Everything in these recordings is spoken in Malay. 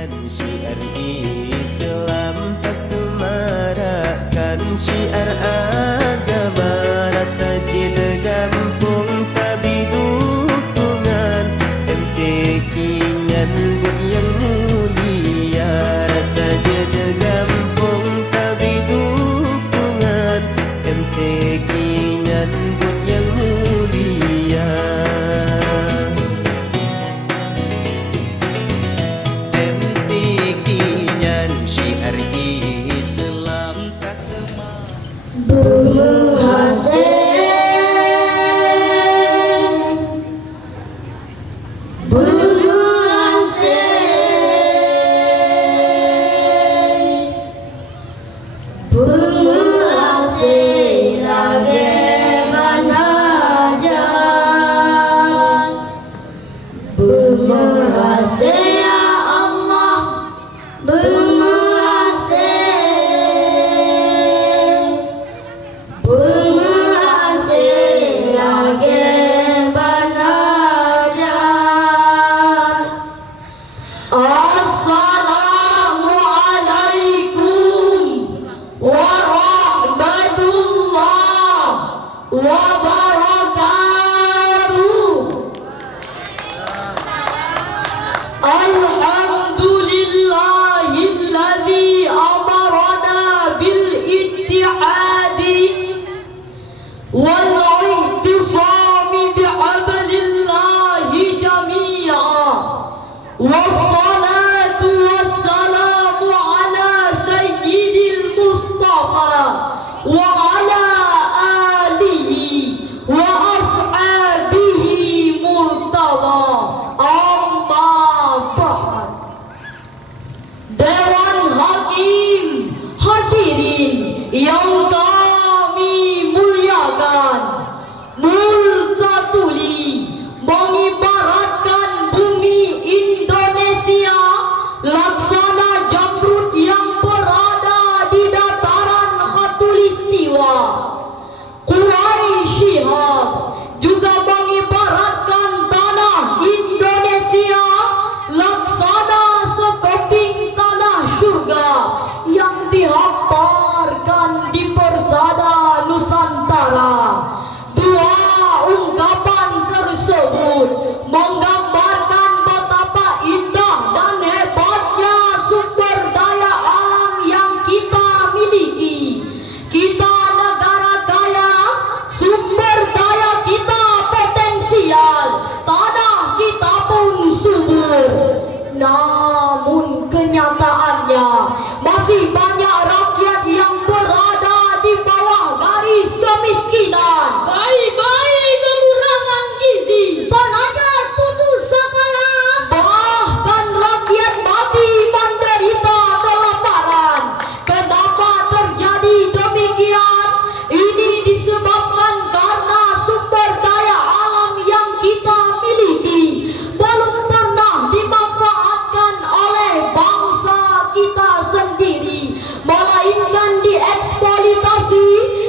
dengan syiar Islam, tersemarakan syiar agama, rata jil gampung tabi dukungan MTQ ngan buat yang mulia, rata jil gampung tabi dukungan MTQ ngan buat yang mulia. Bumi hasil, bumi hasil, bumi hasil lagi manajat, bumi hasil ya Allah, bumi Alhamdulillahilladzi amarana bil ittihadi wal i'tisami bihablillahi jami'a, wassalatu wassalamu ala sayyidil Mustafa wa ala alihi wa ashabihi murtada. Dewan Hakim hadirin yang kami muliakan, multatuli mengibaratkan bumi Indonesia laksana jamrud yang berada di dataran khatulistiwa. Quraisy Shihab juga mengibaratkan tanah Indonesia laksana sekeping tanah surga yang dihamparkan di persada Nusantara. Dua ungkapan tersebut menggambarkan betapa indah dan hebatnya sumber daya alam yang kita miliki. Kita negara kaya, sumber daya kita potensial, tanah kita pun subur. Namun kenyataannya masih banyak rakyat yang berada di bawah garis kemiskinan. Bayi-bayi kekurangan gizi, pelajar putus sekolah, bahkan rakyat mati menderita kelaparan. Kenapa terjadi demikian? Ini disebabkan karena sumber daya alam yang kita miliki belum pernah dimanfaatkan oleh bangsa kita sendiri, melainkan dieksploitasi,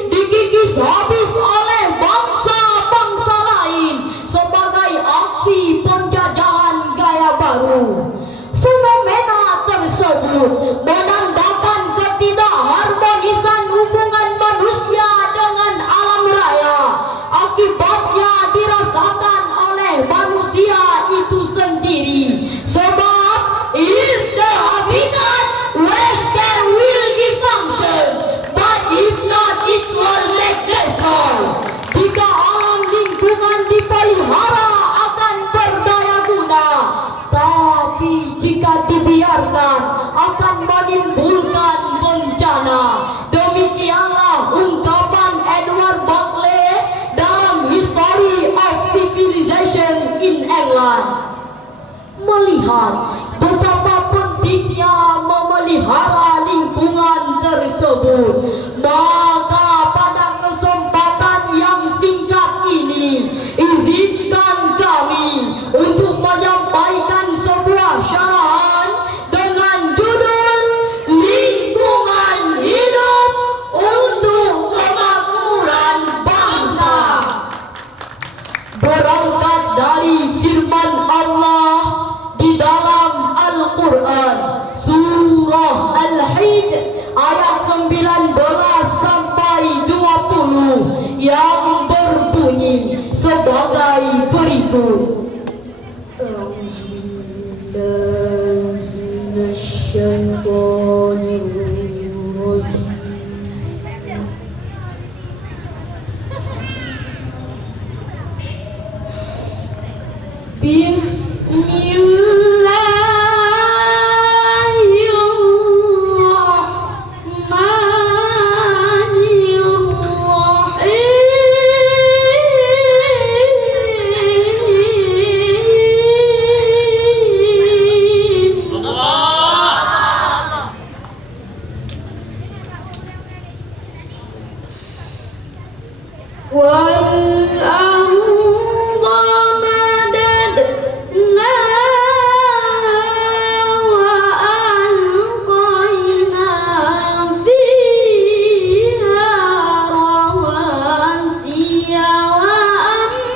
dikikis habis oleh bangsa-bangsa lain sebagai aksi penjajahan gaya baru. Fenomena tersebut menandakan ketidakharmonisan hubungan manusia dengan alam raya. Akibatnya dirasakan oleh manusia itu sendiri. Sebab if the habitat where there will give function, but if not it will make destroy. Jika alam lingkungan dipelihara akan berdaya guna, tapi jika dibiarkan akan menimbulkan bencana. Demikianlah ungkapan Edward Buckley dalam History of Civilization in England. Melihat betapa pentingnya memelihara lingkungan tersebut, maka pada kesempatan yang singkat ini izinkan kami untuk menyampaikan sebuah syarahan dengan judul Lingkungan Hidup untuk Kemakmuran Bangsa. Berangkat dari firman Allah di dalam Al-Quran, والأرض مددناها وألقينا فيها رواسي وأنبتنا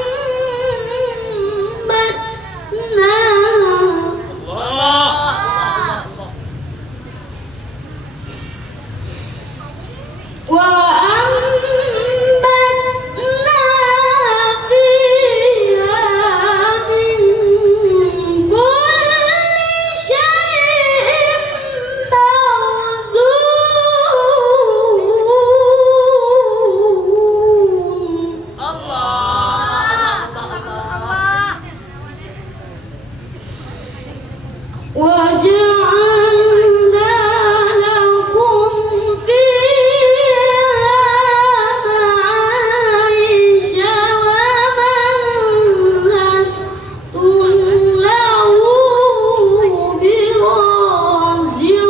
فيها من كل شيء موزون. وجعلنا لكم فيها معايش ومن لستم له برازقين.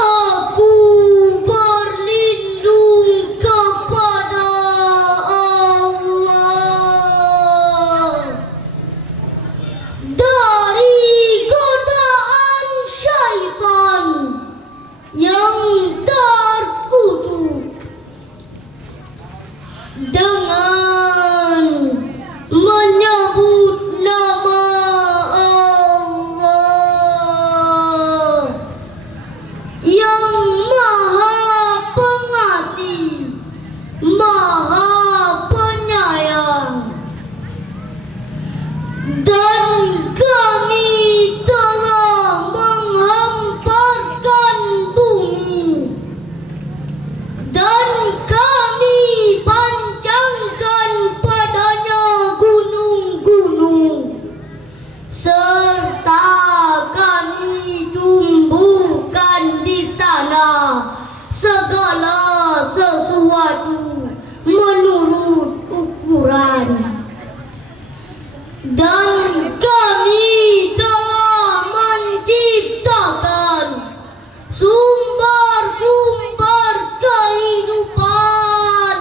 Aku berlindung kepada Allah dari godaan syaitan yang terkutuk dengan menyebut nama Allah yang Maha Pengasih, Maha Penyayang. Dan kami telah menghamparkan bumi dan kami pancangkan padanya gunung-gunung serta kami tumbuhkan di sana segala sesuatu menurut ukuran. Dan kami telah menciptakan sumber-sumber kehidupan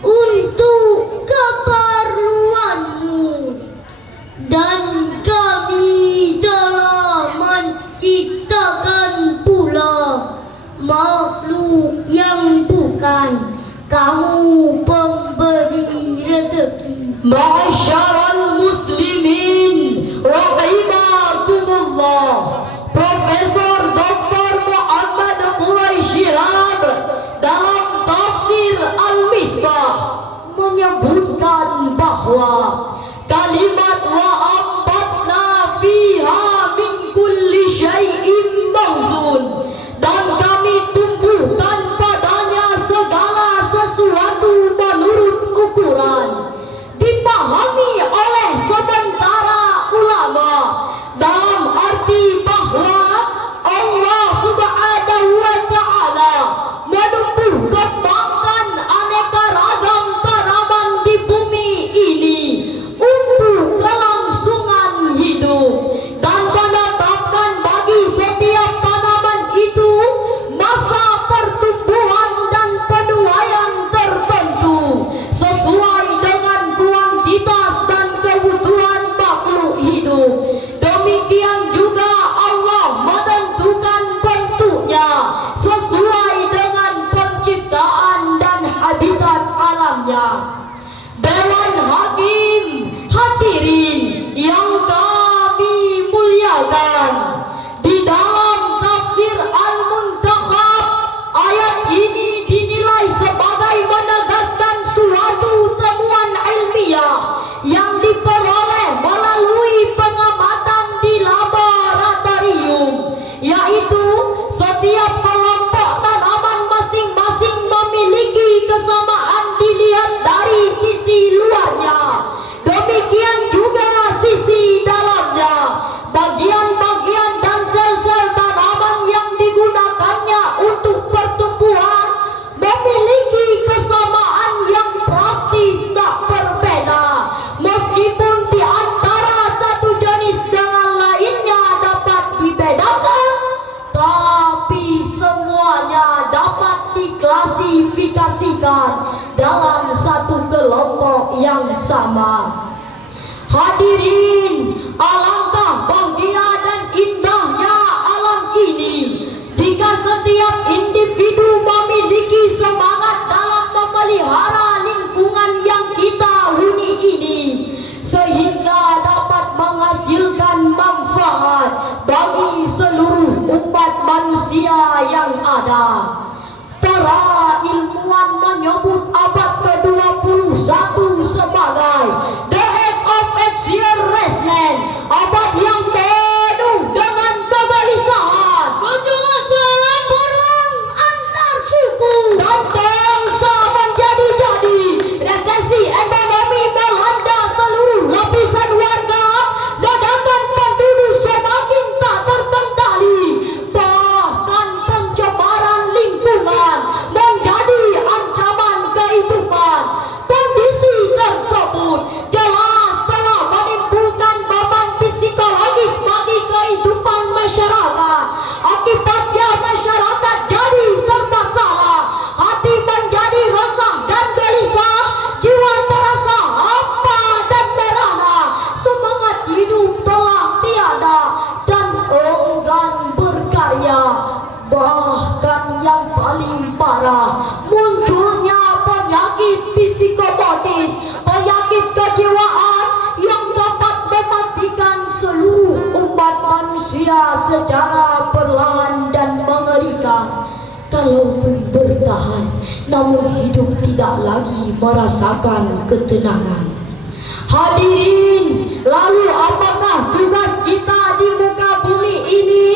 untuk keperluanmu. Dan kami telah menciptakan pula makhluk yang bukan kamu pemberi rezeki. Ma'asyiral muslimin rahimakumullah. Profesor Dr. Muhammad Quraisy Shihab dalam tafsir Al-Misbah menyebutkan bahwa kalimat wa ambatna fiha min kulli syai'in mawzun, dan kami tumbuhkan padanya segala sesuatu menurut ukuran, dipahami oleh sementara ulama dalam arti bahwa Allah Subhanahu wa Ta'ala menumbuh kembangkan aneka ragam tanaman di bumi ini untuk kelangsungan hidup, dan menetapkan bagi setiap tanaman itu masa pertumbuhan dan penuaian tertentu sesuai dengan kuantitas dan kebutuhan makhluk hidup. Demikian juga Allah menentukan bentuknya sesuai dengan penciptaan dan habitat alamnya. Dewan Hakim hadirin yang kami muliakan, di dalam tafsir Al-Muntakhab ayat ini dinilai sebagai menegaskan suatu temuan ilmiah yang diperoleh melalui pengamatan di laboratorium, yaitu setiap kelompok tanaman masing-masing memiliki kesamaan dilihat dari sisi luarnya, demikian juga sisi dalamnya. Bagian-bagian dan sel-sel tanaman yang digunakannya untuk pertumbuhan memiliki kesamaan yang praktis tak berbeda, meskipun di antara satu jenis dengan lainnya dapat dibedakan, tapi semua diaplikasikan dalam satu kelompok yang sama. Hadirin, alangkah bahagia dan indahnya alam ini jika setiap individu memiliki semangat dalam memelihara lingkungan yang kita huni ini, sehingga dapat menghasilkan manfaat bagi seluruh umat manusia yang ada. Para ilmuwan menyebut abad ke-21 sebagai the age of axial wasteland, abad yang penuh dengan kegelisahan, kecemasan, perang antar suku, dan bangsa menjadi-jadi. Resesi ekonomi melanda seluruh lapisan warga, ledakan penduduk semakin tak terkendali, bahkan pencemaran lingkungan menjadi ancaman kehidupan. Kondisi tersebut jelas telah menimbulkan beban psikologis bagi kehidupan masyarakat. Akibatnya masyarakat jadi serba salah, hati menjadi resah dan gelisah, jiwa terasa hampa dan merana, semangat hidup telah tiada dan enggan berkarya. Bahkan yang paling parah, munculnya penyakit psikomotis, penyakit kejiwaan yang dapat mematikan seluruh umat manusia secara perlahan dan mengerikan. Kalaupun bertahan, namun hidup tidak lagi merasakan ketenangan. Hadirin, lalu apakah tugas kita di muka bumi ini?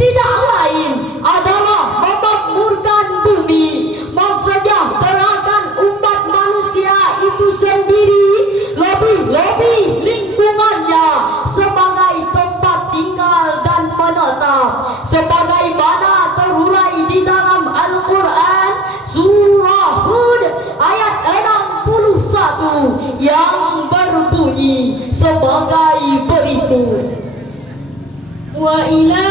Tidak lain adalah memakmurkan bumi, mensejahterakan umat manusia itu sendiri, lebih-lebih lingkungannya sebagai tempat tinggal dan menetap, sebagaimana terurai di dalam Al-Quran surah Hud ayat 61 yang berbunyi sebagai berikut. Wa ila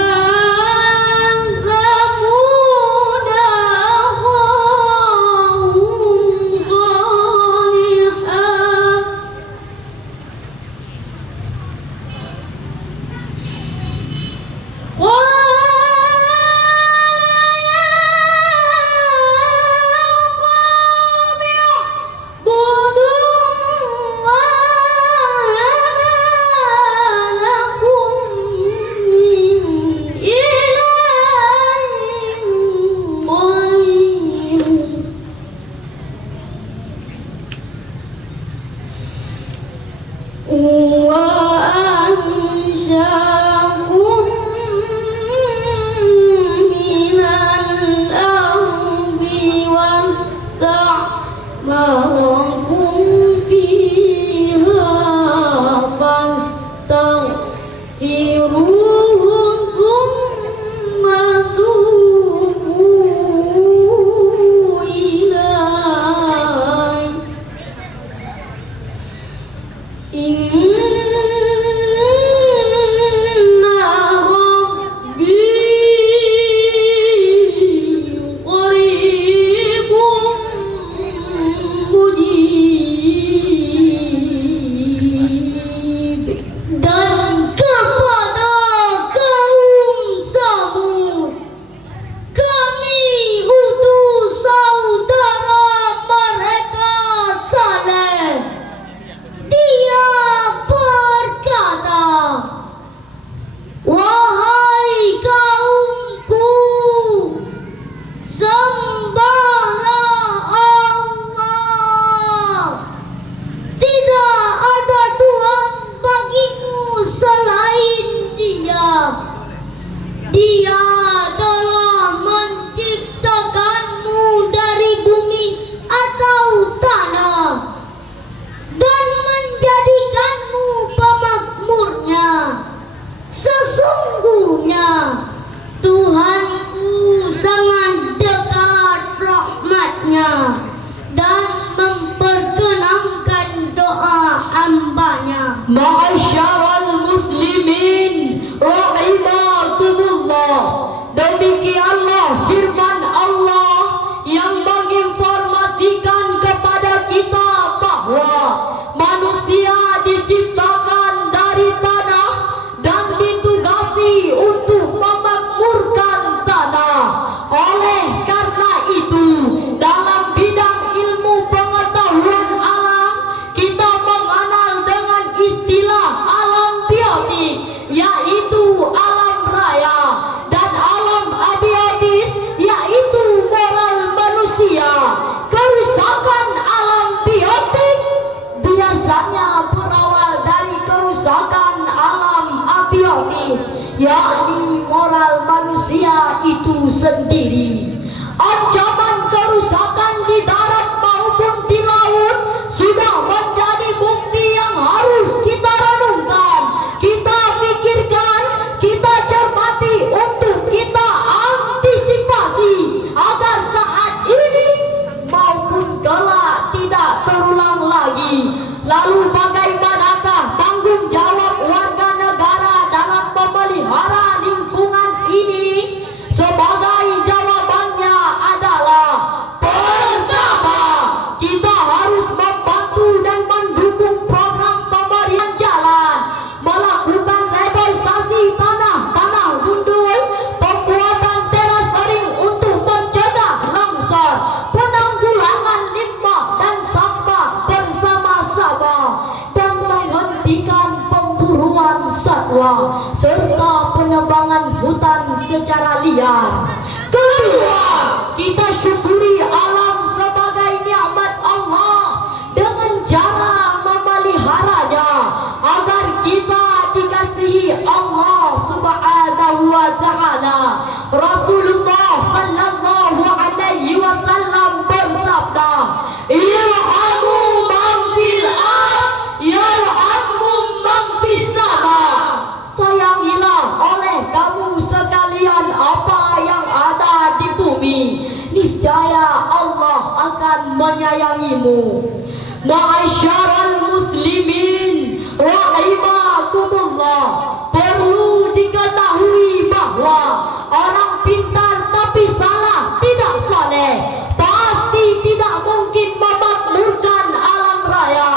Ma'asyiral muslimin rahimakumullah. Demikianlah firman Allah yang menginformasikan sendiri. Ancaman kerusakan di darat maupun di laut sudah menjadi bukti yang harus kita renungkan, kita pikirkan, kita cermati untuk kita antisipasi agar saat ini maupun kelak tidak terulang lagi. Lalu bagaimanakah tanggung jawab warga negara dalam memelihara lingkungan ini? Sebagai jawabannya adalah pertama, kita harus membantu dan mendukung program pemberian jalan, melakukan reboisasi tanah-tanah gundul, pembuatan terasering untuk mencegah longsor, penanggulangan limbah dan sampah bersama-sama, dan menghentikan pemburuan satwa serta penebangan hutan secara liar. Kedua, kita syukuri alam sebagai nikmat Allah dengan cara memeliharanya agar kita dikasihi Allah Subhanahu wa taala. Rasulullah sallallahu alaihi wasallam bersabda, "Irhamu man fil ard, yarhamkum man fis sama." Sayangilah oleh kamu sekalian apa yang ada di bumi, niscaya Allah akan menyayangimu. Ma'asyiral muslimin rahimakumullah, perlu diketahui bahwa orang pintar tapi salah tidak saleh pasti tidak mungkin memakmurkan alam raya.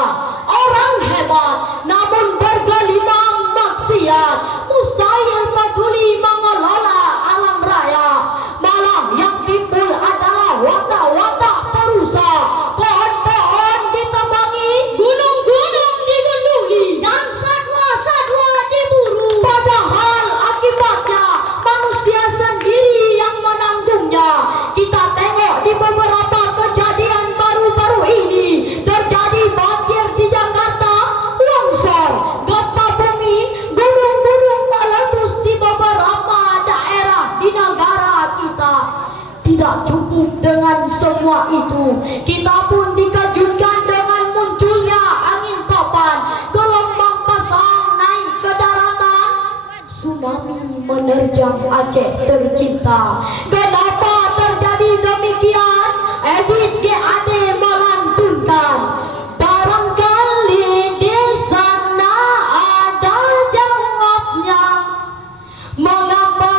Orang hebat namun bergelimang maksiat mustahil peduli mengelola alam raya. Malah yang timbul adalah watak-watak perusak, pohon-pohon ditebangi, gunung-gunung digunduli, dan satwa-satwa diburu. Padahal akibatnya manusia sendiri yang menanggungnya. Kita tengok di beberapa kejadian baru-baru ini, terjadi banjir di Jakarta, longsor, gempa bumi, gunung-gunung meletus di beberapa daerah di negara kita. Tidak cukup dengan semua itu, kita pun dikejutkan dengan munculnya angin topan, gelombang pasang naik ke daratan, tsunami menerjang Aceh tercinta. Kenapa terjadi demikian? Edit GAD melantunkan, barangkali di sana ada jawabnya. Mengapa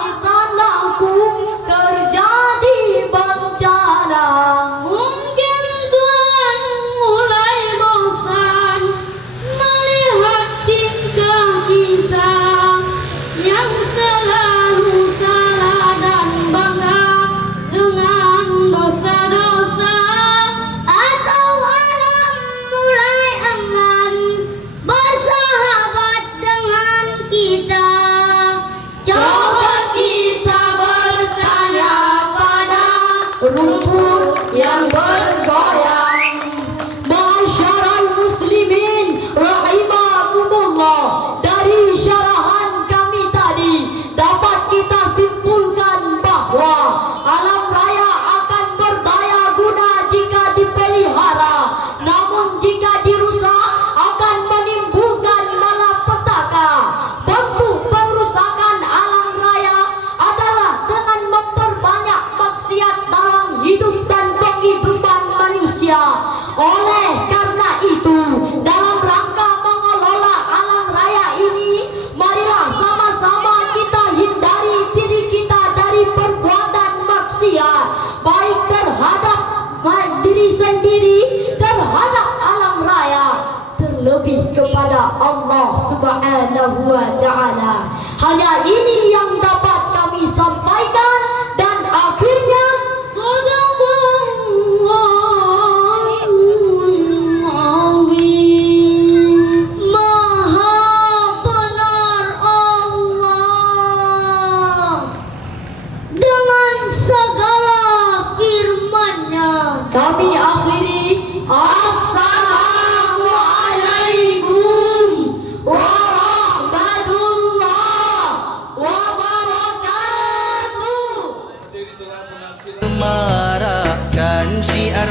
di tanahku terjadi bencana? Mungkin Tuhan mulai bosan melihat tingkah kita yang selalu salah dan bangga dengan dosa-dosa. Atau alam mulai enggan bersahabat dengan kita. Coba kita bertanya pada rumput yang bergoyang. Ma'asyiral muslimin rahimakumullah, dari syarahan kami tadi dapat kita simpulkan bahwa alam raya akan berdaya guna jika dipelihara, namun jika dirusak akan menimbulkan malapetaka. Bentuk perusakan alam raya adalah dengan memperbanyak maksiat dalam hidup dan penghidupan manusia. Oleh karena itu, dalam rangka mengelola alam raya ini, marilah sama-sama kita hindari diri kita dari perbuatan maksiat, baik terhadap diri sendiri, terhadap alam raya, terlebih kepada Allah Subhanahu wa taala. Hanya ini yang dapat kami sampaikan, dan akhirnya sadaqallahul azim. Maha benar Allah dengan segala firman-Nya. Kami akhiri, Assalamualaikum warahmatullahi wabarakatuh. Marakkan syiar